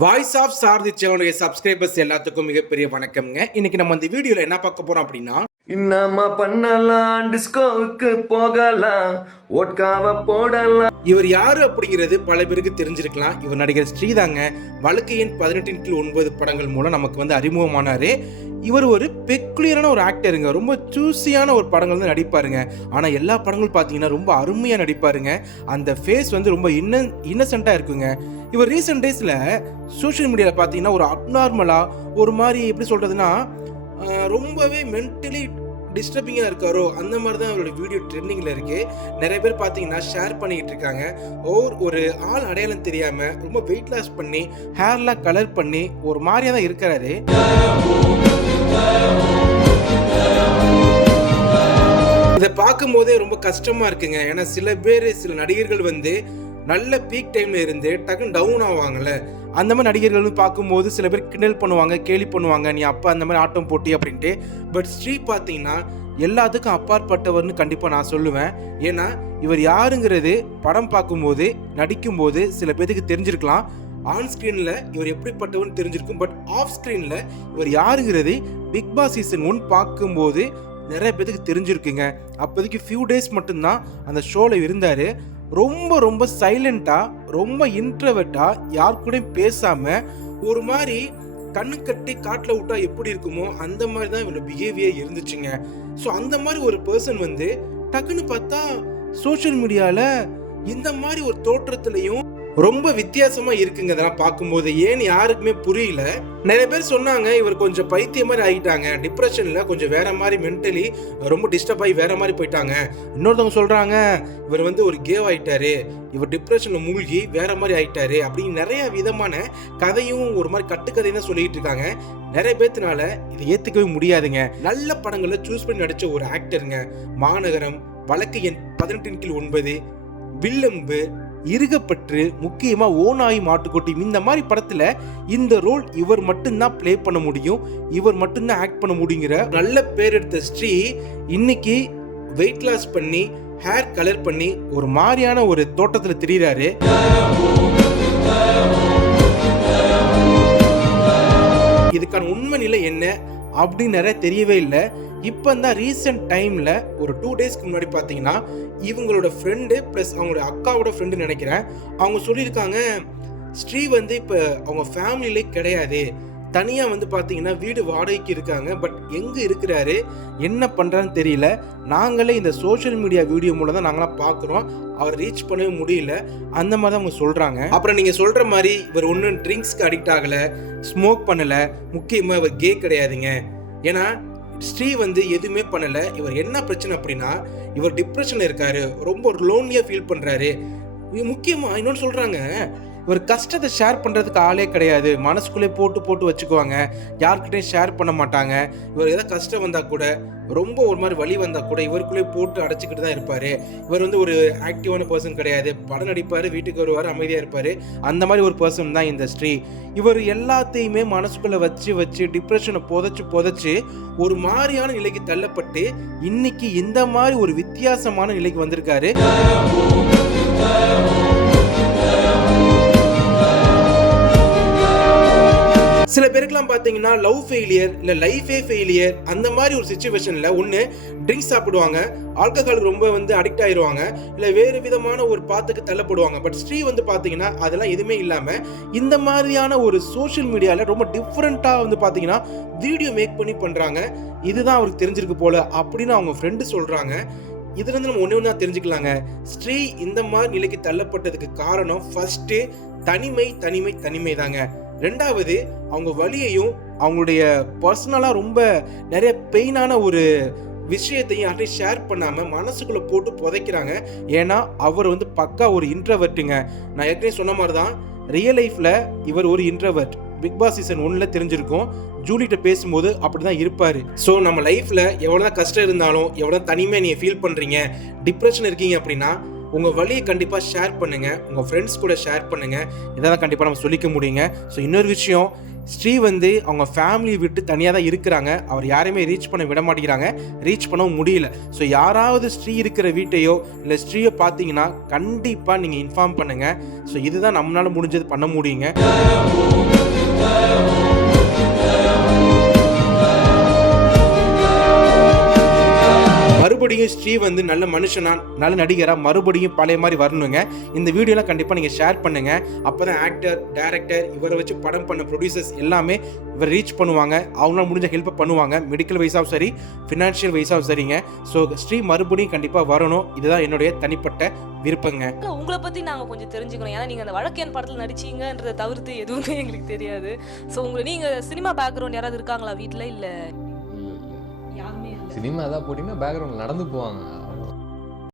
Voice of சாரதி சேனலுடைய subscribers எல்லாத்துக்கும் மிகப்பெரிய வணக்கம்ங்க. இன்னைக்கு நம்ம இந்த வீடியோவில் என்ன பார்க்க போகிறோம் அப்படின்னா இன்னமா பண்ணலாம் டிஸ்கோவுக்கு போகலாம் ஓட்காவ போடலாம். இவர் யாரு அப்படிங்கிறது பல பேருக்கு தெரிஞ்சிருக்கலாம். இவர் நடிகர் ஸ்ரீதாங்க வழக்கு எண் பதினெட்டின் கீழ் ஒன்பது படங்கள் மூலம் நமக்கு வந்து அறிமுகமானாரு. இவர் ஒரு பெக்குலியரான ஒரு ஆக்டருங்க ரொம்ப சூஸியான ஒரு படங்கள் வந்து நடிப்பாருங்க. ஆனால் எல்லா படங்களும் பார்த்தீங்கன்னா ரொம்ப அருமையாக நடிப்பாருங்க. அந்த ஃபேஸ் வந்து ரொம்ப இன்ன இன்னசென்ட்டாக இருக்குங்க. இவர் ரீசெண்ட் டேஸில் சோஷியல் மீடியாவில் பார்த்தீங்கன்னா ஒரு அப்நார்மலாக ஒரு மாதிரி எப்படி சொல்கிறதுனா ரொம்பவே மென்டலி டிஸ்டர்பிங்காக இருக்காரோ அந்த மாதிரி தான் அவரோட வீடியோ ட்ரெண்டிங்கில் இருக்குது நிறைய பேர் பார்த்தீங்கன்னா ஷேர் பண்ணிக்கிட்டு இருக்காங்க. ஓர் ஒரு ஆள் அடையாளம் தெரியாமல் ரொம்ப வெயிட் லாஸ் பண்ணி ஹேர்லாம் கலர் பண்ணி ஒரு மாதிரியாக தான் இருக்கிறாரு. இதை பார்க்கும்போதே ரொம்ப கஷ்டமாக இருக்குங்க. ஏன்னா சில பேர் சில நடிகர்கள் வந்து நல்ல பீக் டைமில் இருந்து டக்குன்னு டவுன் ஆவாங்கள்ல அந்த மாதிரி நடிகர்கள்னு பார்க்கும்போது சில பேர் கிண்டல் பண்ணுவாங்க கேலி பண்ணுவாங்க நீ அப்போ அந்த மாதிரி ஆட்டம் போட்டி அப்படின்ட்டு. பட் ஸ்ரீ பார்த்தீங்கன்னா எல்லாத்துக்கும் அப்பாற்பட்டவர்னு கண்டிப்பாக நான் சொல்லுவேன். ஏன்னா இவர் யாருங்கிறது படம் பார்க்கும்போது நடிக்கும்போது சில பேருக்கு தெரிஞ்சிருக்கலாம். ஆன் ஸ்க்ரீனில் இவர் எப்படிப்பட்டவர்னு தெரிஞ்சிருக்கும். பட் ஆஃப் ஸ்க்ரீனில் இவர் யாருங்கிறது பிக் பாஸ் சீசன் ஒன் பார்க்கும்போது நிறைய பேத்துக்கு தெரிஞ்சிருக்குங்க. அப்போதைக்கு ஃபியூ டேஸ் மட்டும்தான் அந்த ஷோவில் இருந்தார். ரொம்ப ரொம்ப சைலண்ட்டாக ரொம்ப இன்ட்ரவெட்டாக யார் கூடயும் பேசாமல் ஒரு மாதிரி கண்ணு கட்டி காட்டில் விட்டா எப்படி இருக்குமோ அந்த மாதிரி தான் இவரோட பிஹேவியர் இருந்துச்சுங்க. ஸோ அந்த மாதிரி ஒரு பர்சன் வந்து டக்குன்னு பார்த்தா சோஷியல் மீடியாவில் இந்த மாதிரி ஒரு தோற்றத்துலையும் ரொம்ப வித்தியாசமா இருக்குங்க இதெல்லாம் பார்க்கும்போது ஏன்னு யாருக்குமே புரியல. நிறைய பேர் சொன்னாங்க இவர் கொஞ்சம் பைத்திய மாதிரி ஆகிட்டாங்க டிப்ரெஷன்ல கொஞ்சம் வேற மாதிரி மென்டலி ரொம்ப டிஸ்டர்ப் ஆகி வேற மாதிரி போயிட்டாங்க. இன்னொருத்தவங்க சொல்றாங்க இவர் வந்து ஒரு கேவ் ஆயிட்டாரு இவர் டிப்ரெஷன்ல மூழ்கி வேற மாதிரி ஆயிட்டாரு அப்படின்னு நிறைய விதமான கதையும் ஒரு மாதிரி கட்டுக்கதையும் தான் சொல்லிட்டு இருக்காங்க. நிறைய பேர்த்தினால இதை ஏத்துக்கவே முடியாதுங்க. நல்ல படங்களை சூஸ் பண்ணி நடிச்ச ஒரு ஆக்டருங்க மாநகரம் வழக்கு எண் பதினெட்டின் கீழ் ஒன்பது வில்லம்பு இருகப்பற்று முக்கியமாக ஓநாய் மாட்டுக்குட்டி. இந்த மாதிரி படத்தில் இந்த ரோல் இவர் மட்டும்தான் ப்ளே பண்ண முடியும். இவர் மட்டும்தான் ஆக்ட் பண்ண முடியுங்கிற நல்ல பேர் எடுத்த ஸ்ரீ இன்னைக்கு வெயிட் லாஸ் பண்ணி ஹேர் கலர் பண்ணி ஒரு மாதிரியான ஒரு தோட்டத்தில் தெரிகிறாரு இதுக்கான உண்மை நிலை என்ன அப்படின்னு நிறைய தெரியவே இல்லை. இப்போ தான் ரீசெண்ட் டைமில் ஒரு டூ டேஸ்க்கு முன்னாடி பார்த்தீங்கன்னா இவங்களோட ஃப்ரெண்டு ப்ளஸ் அவங்களோட அக்காவோட ஃப்ரெண்டு நினைக்கிறேன். அவங்க சொல்லியிருக்காங்க ஸ்ரீ வந்து இப்போ அவங்க ஃபேமிலியிலே கிடையாது. தனியாக வந்து பார்த்தீங்கன்னா வீடு வாடகைக்கு இருக்காங்க. பட் எங்கே இருக்கிறாரு? என்ன பண்ணுறான்னு தெரியல. நாங்களே இந்த சோஷியல் மீடியா வீடியோ மூலம் தான் நாங்களாம் பார்க்குறோம். அவர் ரீச் பண்ணவே முடியல. அந்த மாதிரி தான் அவங்க சொல்கிறாங்க அப்புறம் நீங்கள் சொல்கிற மாதிரி இவர் ஒன்றும் ட்ரிங்க்ஸ்க்கு அடிக்ட் ஆகலை ஸ்மோக் பண்ணலை. முக்கியமாக இவர் கே கிடையாதுங்க. ஏன்னா ஸ்ரீ வந்து எதுவுமே பண்ணலை. இவர் என்ன பிரச்சனை அப்படின்னா இவர் டிப்ரெஷனில் இருக்காரு. ரொம்ப ஒரு லோன்லியாக ஃபீல் பண்ணுறாரு முக்கியமாக இன்னொன்று சொல்கிறாங்க ஒரு கஷ்டத்தை ஷேர் பண்ணுறதுக்கு ஆளே கிடையாது. மனசுக்குள்ளே போட்டு போட்டு வச்சுக்குவாங்க. யார்கிட்டையும் ஷேர் பண்ண மாட்டாங்க. இவர் ஏதாவது கஷ்டம் வந்தால் கூட ரொம்ப ஒரு மாதிரி வழி வந்தால் கூட இவருக்குள்ளே போட்டு அடைச்சிக்கிட்டு தான் இருப்பார். இவர் வந்து ஒரு ஆக்டிவான பர்சன் கிடையாது. படம் நடிப்பார் வீட்டுக்கு வருவார் அமைதியாக இருப்பார். அந்த மாதிரி ஒரு பர்சன் தான் இந்த ஸ்ரீ. இவர் எல்லாத்தையுமே மனசுக்குள்ளே வச்சு வச்சு டிப்ரெஷனை புதைச்சி புதைச்சி ஒரு மாதிரியான நிலைக்கு தள்ளப்பட்டு இன்னைக்கு இந்த மாதிரி ஒரு வித்தியாசமான நிலைக்கு வந்திருக்காரு. பேருக்குலாம் பார்த்தீங்கன்னா லவ் ஃபெயிலியர் இல்லை லைஃபே ஃபெயிலியர் அந்த மாதிரி ஒரு சுச்சுவேஷனில் ஒன்று ட்ரிங்க்ஸ் சாப்பிடுவாங்க. ஆல்கஹால் ரொம்ப வந்து அடிக்ட் ஆயிடுவாங்க இல்லை வேறு விதமான ஒரு பாத்துக்கு தள்ளப்படுவாங்க. பட் ஸ்ரீ வந்து பார்த்தீங்கன்னா அதெல்லாம் எதுவுமே இல்லாமல் இந்த மாதிரியான ஒரு சோஷியல் மீடியாவில் ரொம்ப டிஃப்ரெண்ட்டாக வந்து பார்த்தீங்கன்னா வீடியோ மேக் பண்ணி பண்ணுறாங்க இதுதான் அவருக்கு தெரிஞ்சிருக்கு போல அப்படின்னு அவங்க ஃப்ரெண்டு சொல்கிறாங்க இதுலேருந்து நம்ம ஒன்று ஒன்றா தெரிஞ்சுக்கலாங்க. ஸ்ரீ இந்த மாதிரி நிலைக்கு தள்ளப்பட்டதுக்கு காரணம் ஃபஸ்ட்டு தனிமை தனிமை தனிமை தாங்க ரெண்டாவது அவங்க வழியையும் அவங்களுடைய பர்சனலாக ரொம்ப நிறைய பெயினான ஒரு விஷயத்தையும் யார்ட்டையும் ஷேர் பண்ணாமல் மனசுக்குள்ளே போட்டு புதைக்கிறாங்க. ஏன்னா அவர் வந்து பக்கா ஒரு இன்ட்ரவர்ட்டுங்க நான் ஏற்கனவே சொன்ன மாதிரி தான் ரியல் லைஃப்பில் இவர் ஒரு இன்ட்ரவர்ட் பிக் பாஸ் சீசன் ஒன்றில் தெரிஞ்சிருக்கும். ஜூலிகிட்ட பேசும்போது அப்படி தான் இருப்பார். ஸோ நம்ம லைஃப்பில் எவ்வளோ தான் கஷ்டம் இருந்தாலும் எவ்வளோ தனிமையாக நீங்கள் ஃபீல் பண்ணுறீங்க டிப்ரெஷன் இருக்கீங்க அப்படின்னா உங்கள் வழியை கண்டிப்பாக ஷேர் பண்ணுங்கள் உங்கள் ஃப்ரெண்ட்ஸ் கூட ஷேர் பண்ணுங்கள் இதை தான் கண்டிப்பாக நம்ம சொல்லிக்க முடியுங்க. ஸோ இன்னொரு விஷயம் ஸ்ரீ வந்து அவங்க ஃபேமிலியை விட்டு தனியாக தான் இருக்கிறாங்க. அவர் யாரையுமே ரீச் பண்ண விட மாட்டேங்கிறாங்க. ரீச் பண்ணவும் முடியல. ஸோ யாராவது ஸ்ரீ இருக்கிற வீட்டையோ இல்லை ஸ்ரீயை பார்த்தீங்கன்னா கண்டிப்பாக நீங்கள் இன்ஃபார்ம் பண்ணுங்கள் ஸோ இதுதான் நம்மளால் முடிஞ்சது பண்ண முடியுங்க. மறுபடியும் ஸ்ரீ வந்து நல்ல மனுஷனா நல்ல நடிகராக மறுபடியும் பழைய மாதிரி வரணுங்க. இந்த வீடியோலாம் கண்டிப்பாக நீங்கள் ஷேர் பண்ணுங்க. அப்போ தான் ஆக்டர் டேரக்டர் இவரை வச்சு படம் பண்ண ப்ரொடியூசர்ஸ் எல்லாமே இவர் ரீச் பண்ணுவாங்க. அவங்களால முடிஞ்ச ஹெல்ப் பண்ணுவாங்க. மெடிக்கல் வைஸாகவும் சரி ஃபினான்ஷியல் வைஸாகவும் சரிங்க. ஸோ ஸ்ரீ மறுபடியும் கண்டிப்பாக வரணும். இதுதான் என்னுடைய தனிப்பட்ட விருப்பங்க. உங்களை பற்றி நாங்கள் கொஞ்சம் தெரிஞ்சுக்கணும். ஏன்னா நீங்கள் அந்த வழக்கேன் படத்தில் நடிச்சீங்கன்றத தவிர்த்து எதுவுமே எங்களுக்கு தெரியாது. ஸோ உங்களை நீங்கள் சினிமா பேக்ரவுண்ட் யாராவது இருக்காங்களா வீட்டில் இல்லை? சினிமா ஏதாவது போட்டிங்கன்னா பேக்ரவுண்டில் நடந்து போவாங்க.